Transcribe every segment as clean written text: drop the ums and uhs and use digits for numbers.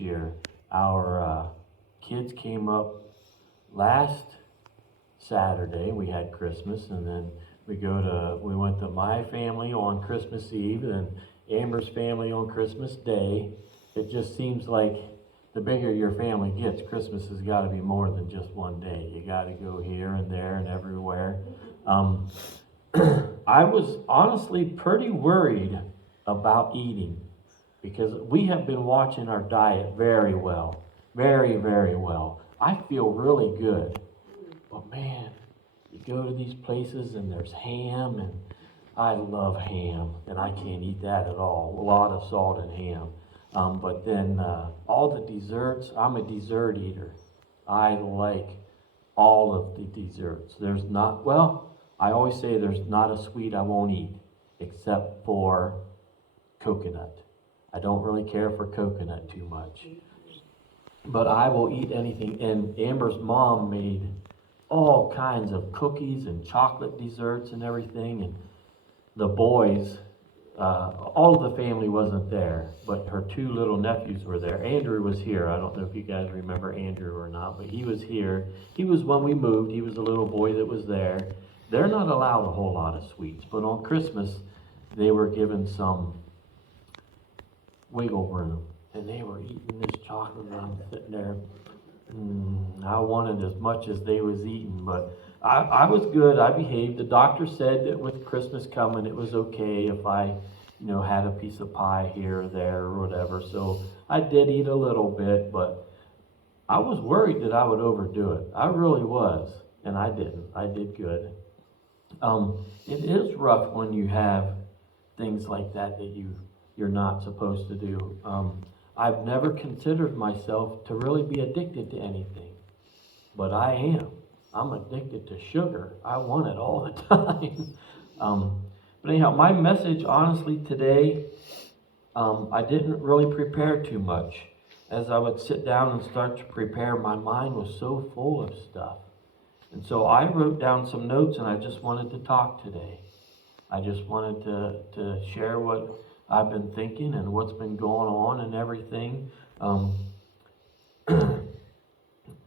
year. Our kids came up last Saturday. We had Christmas, and then we went to my family on Christmas Eve, and Amber's family on Christmas Day. It just seems like the bigger your family gets, Christmas has got to be more than just one day. You got to go here and there and everywhere. I was honestly pretty worried about eating because we have been watching our diet very well, very, very well. I feel really good, but man, you go to these places and there's ham, and I love ham, and I can't eat that at all. A lot of salt and ham. But then all the desserts, I'm a dessert eater. I like all of the desserts. There's not, well, I always say there's not a sweet I won't eat, except for coconut. I don't really care for coconut too much. But I will eat anything. And Amber's mom made all kinds of cookies and chocolate desserts and everything. And the boys, all of the family wasn't there, but her two little nephews were there. Andrew was here. I don't know if you guys remember Andrew or not, but he was here. He was when we moved. He was the little boy that was there. They're not allowed a whole lot of sweets, but on Christmas, they were given some wiggle room, and they were eating this chocolate, and I'm sitting there. I wanted as much as they was eating, but I was good. I behaved. The doctor said that with Christmas coming, it was okay if I, had a piece of pie here or there or whatever. So I did eat a little bit, but I was worried that I would overdo it. I really was, and I didn't. I did good. It is rough when you have things like that you're not supposed to do. I've never considered myself to really be addicted to anything, but I am. I'm addicted to sugar. I want it all the time. But anyhow, my message, honestly, today, I didn't really prepare too much. As I would sit down and start to prepare, my mind was so full of stuff. And so I wrote down some notes, and I just wanted to talk today. I just wanted to share what I've been thinking and what's been going on and everything.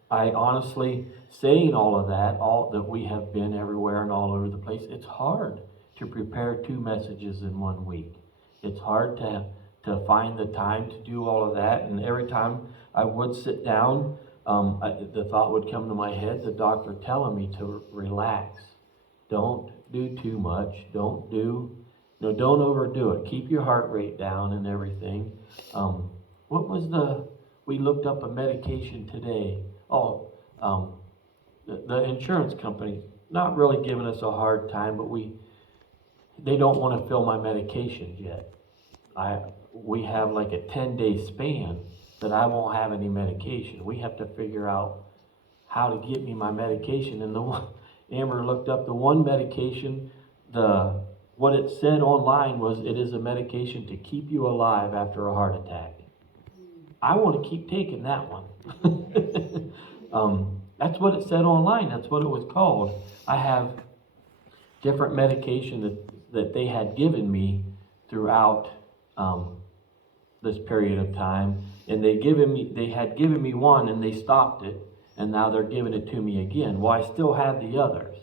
I honestly, saying all of that, all that we have been everywhere and all over the place, it's hard to prepare two messages in 1 week. It's hard to find the time to do all of that. And every time I would sit down, the thought would come to my head, the doctor telling me to relax. Don't do too much. Don't overdo it. Keep your heart rate down and everything. We looked up a medication today. The insurance company, not really giving us a hard time, but they don't want to fill my medications yet. We have like a 10-day span that I won't have any medication. We have to figure out how to get me my medication. And Amber looked up the one medication, what it said online was it is a medication to keep you alive after a heart attack. I want to keep taking that one. That's what it said online. That's what it was called. I have different medication that they had given me throughout this period of time, and they had given me one, and they stopped it, and now they're giving it to me again. Well, I still have the others.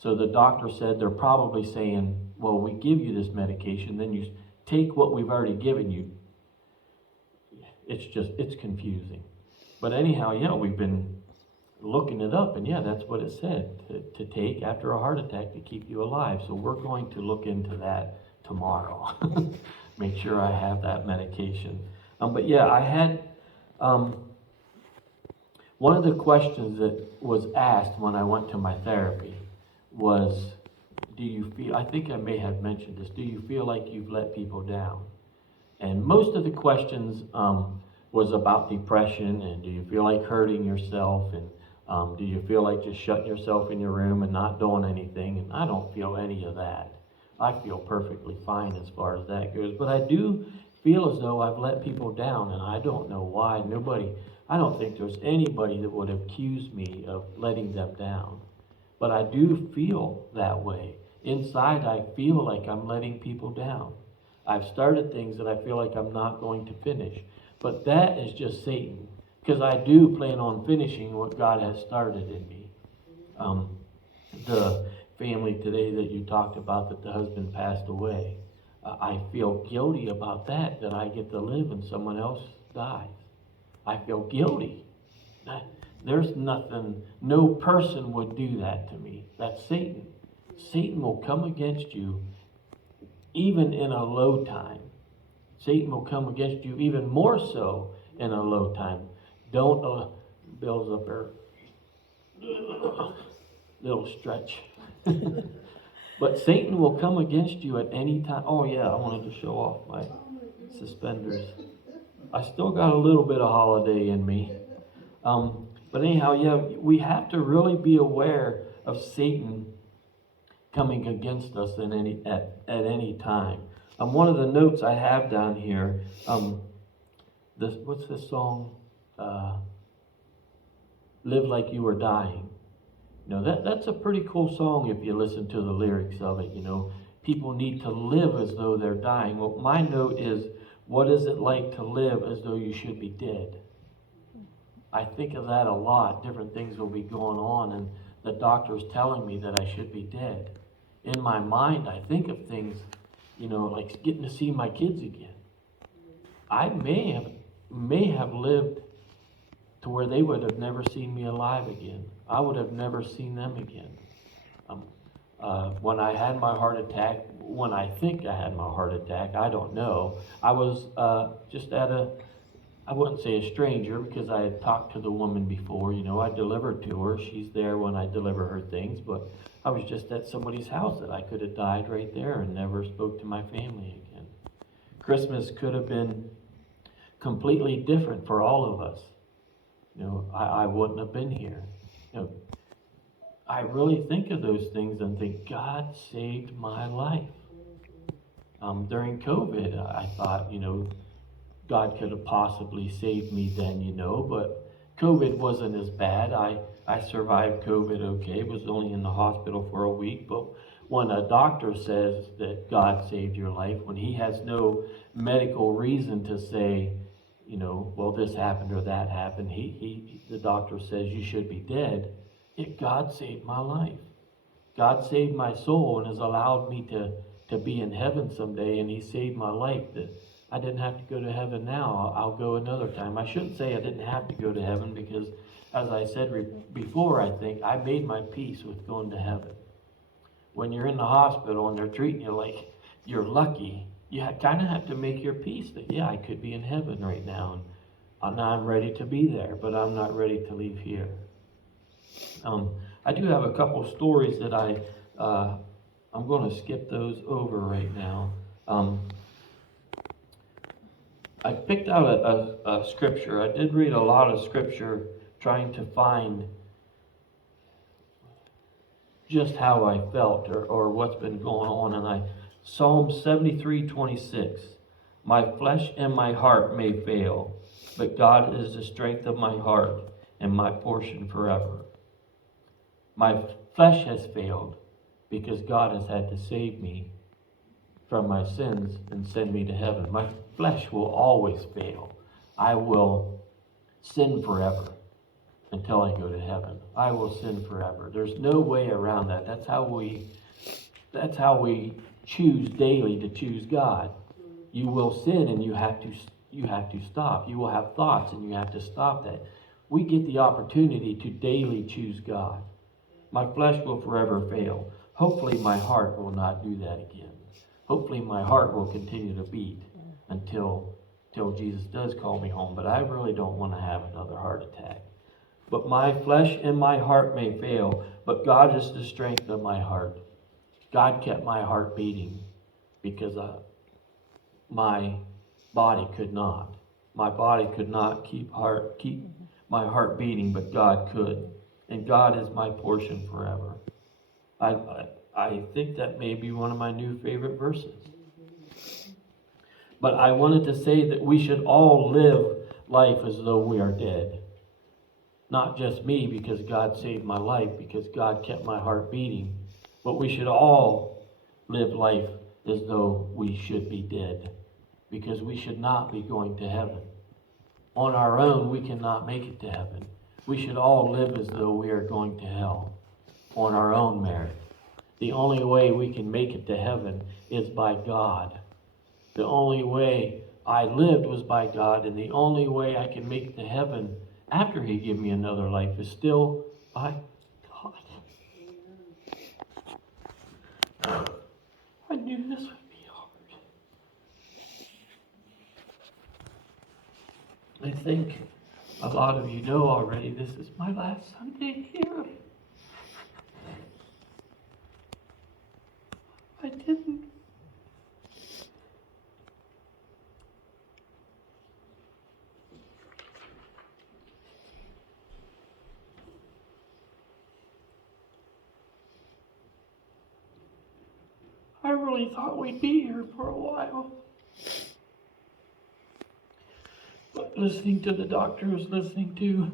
So the doctor said they're probably saying, well, we give you this medication, then you take what we've already given you. It's confusing. But anyhow, we've been looking it up, and that's what it said, to take after a heart attack to keep you alive. So we're going to look into that tomorrow. Make sure I have that medication. I had one of the questions that was asked when I went to my therapy was, I think I may have mentioned this, do you feel like you've let people down? And most of the questions was about depression, and do you feel like hurting yourself, and do you feel like just shutting yourself in your room and not doing anything? And I don't feel any of that. I feel perfectly fine as far as that goes, but I do feel as though I've let people down, and I don't know why. I don't think there's anybody that would accuse me of letting them down, but I do feel that way. Inside, I feel like I'm letting people down. I've started things that I feel like I'm not going to finish. But that is just Satan, because I do plan on finishing what God has started in me. The family today that you talked about, that the husband passed away, I feel guilty about that I get to live and someone else dies. I feel guilty. There's nothing, no person would do that to me. That's Satan. Satan will come against you even in a low time. Satan will come against you even more so in a low time. Don't, Bill's up there. Little stretch. But Satan will come against you at any time. Oh yeah, I wanted to show off my suspenders. I still got a little bit of holiday in me. But anyhow, yeah, we have to really be aware of Satan coming against us at any time. One of the notes I have down here, what's this song? Live Like You Are Dying. You know, that's a pretty cool song if you listen to the lyrics of it. You know, people need to live as though they're dying. Well, my note is, what is it like to live as though you should be dead? I think of that a lot. Different things will be going on, and the doctor's telling me that I should be dead. In my mind, I think of things, you know, like getting to see my kids again. I may have lived to where they would have never seen me alive again. I would have never seen them again. When I had my heart attack, when I think I had my heart attack, I don't know. I was just at I wouldn't say a stranger, because I had talked to the woman before. You know, I delivered to her. She's there when I deliver her things, but I was just at somebody's house that I could have died right there and never spoke to my family again. Christmas could have been completely different for all of us. You know, I wouldn't have been here. You know, I really think of those things and think, God saved my life. During COVID, I thought, you know, God could have possibly saved me then, you know, but COVID wasn't as bad. I survived COVID okay. Was only in the hospital for a week, but when a doctor says that God saved your life, when he has no medical reason to say, you know, well, this happened or that happened, the doctor says you should be dead, God saved my life. God saved my soul and has allowed me to be in heaven someday, and he saved my life, that I didn't have to go to heaven now. I'll go another time. I shouldn't say I didn't have to go to heaven, because, as I said before, I think I made my peace with going to heaven. When you're in the hospital and they're treating you like you're lucky, you kind of have to make your peace that, yeah, I could be in heaven right now, and I'm ready to be there, but I'm not ready to leave here. I do have a couple stories that I'm going to skip those over right now. I picked out a scripture. I did read a lot of scripture trying to find just how I felt or what's been going on. And Psalm 73:26, my flesh and my heart may fail, but God is the strength of my heart and my portion forever. My flesh has failed because God has had to save me from my sins and send me to heaven. My flesh will always fail. I will sin forever until I go to heaven. I will sin forever. There's no way around that. That's how we choose daily to choose God. You will sin and you have to stop. You will have thoughts and you have to stop that. We get the opportunity to daily choose God. My flesh will forever fail. Hopefully my heart will not do that again. Hopefully my heart will continue to beat until Jesus does call me home. But I really don't want to have another heart attack. But my flesh and my heart may fail, but God is the strength of my heart. God kept my heart beating because my body could not. My body could not keep my heart beating, but God could. And God is my portion forever. I think that may be one of my new favorite verses. But I wanted to say that we should all live life as though we are dead. Not just me, because God saved my life, because God kept my heart beating. But we should all live life as though we should be dead, because we should not be going to heaven. On our own, we cannot make it to heaven. We should all live as though we are going to hell on our own merit. The only way we can make it to heaven is by God. The only way I lived was by God, and the only way I can make it to heaven after He give me another life is still by God. I knew this would be hard. I think a lot of you know already this is my last Sunday here. I didn't. I really thought we'd be here for a while. But listening to the doctors, listening to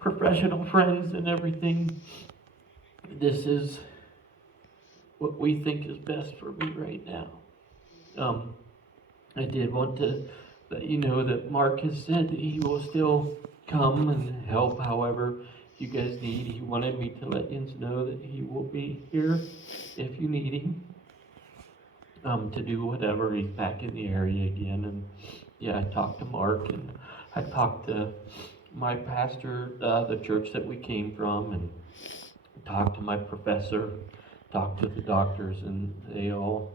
professional friends and everything, this is what we think is best for me right now. I did want to let you know that Mark has said that he will still come and help however you guys need. He wanted me to let you know that he will be here if you need him. To do whatever. He's back in the area again, and yeah, I talked to Mark, and I talked to my pastor, the church that we came from, and talked to my professor, talked to the doctors, and they all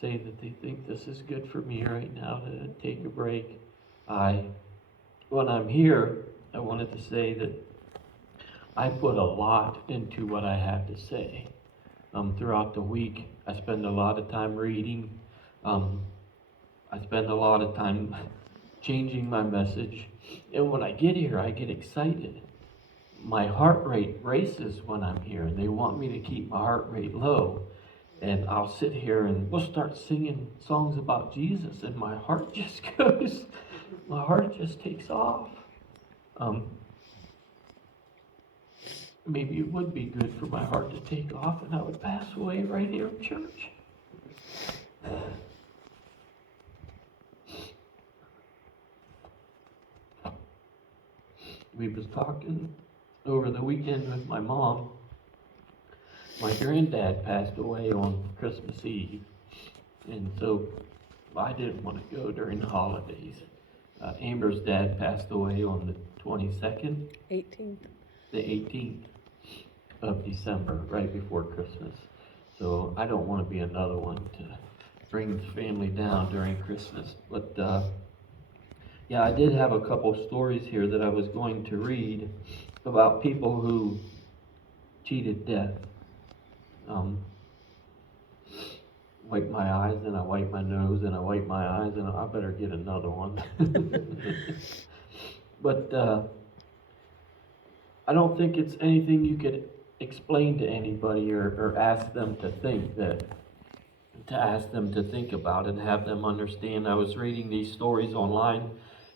say that they think this is good for me right now to take a break. When I'm here, I wanted to say that I put a lot into what I have to say. Throughout the week, I spend a lot of time reading. I spend a lot of time changing my message. And when I get here, I get excited. My heart rate races when I'm here, and they want me to keep my heart rate low. And I'll sit here and we'll start singing songs about Jesus, and my heart just goes, my heart just takes off. Maybe it would be good for my heart to take off and I would pass away right here in church. We was talking over the weekend with my mom. My granddad passed away on Christmas Eve, and so I didn't want to go during the holidays. Amber's dad passed away on the 22nd? 18th. The 18th of December, right before Christmas. So I don't want to be another one to bring the family down during Christmas. But yeah, I did have a couple stories here that I was going to read about people who cheated death. Wipe my eyes, and I wipe my nose, and I wipe my eyes, and I better get another one. But I don't think it's anything you could explain to anybody or ask them to think about and have them understand. I was reading these stories online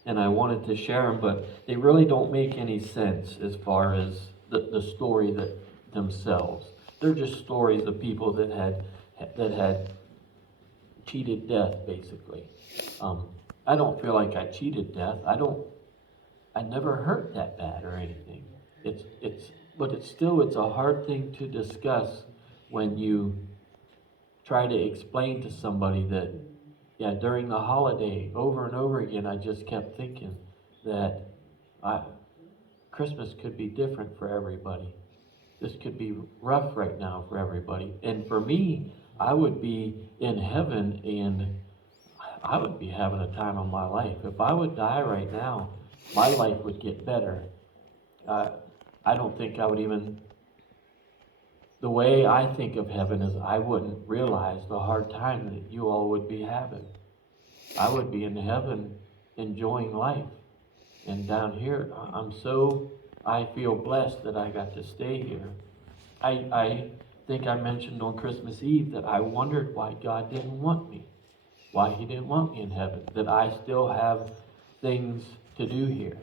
and I wanted to share them, but they really don't make any sense as far as the story that themselves. They're just stories of people that had cheated death, basically. I don't feel like I cheated death. I never hurt that bad or anything. But it's a hard thing to discuss when you try to explain to somebody that, yeah, during the holiday, over and over again, I just kept thinking that Christmas could be different for everybody. This could be rough right now for everybody. And for me, I would be in heaven and I would be having a time of my life. If I would die right now, my life would get better. I don't think I would even, the way I think of heaven is I wouldn't realize the hard time that you all would be having. I would be in heaven enjoying life. And down here, I feel blessed that I got to stay here. I think I mentioned on Christmas Eve that I wondered why God didn't want me, why He didn't want me in heaven, that I still have things to do here,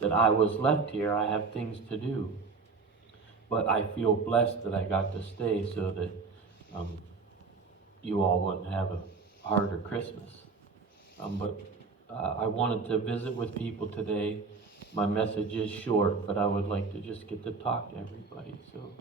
that I was left here, I have things to do. But I feel blessed that I got to stay so that you all wouldn't have a harder Christmas. But I wanted to visit with people today. My message is short, but I would like to just get to talk to everybody, so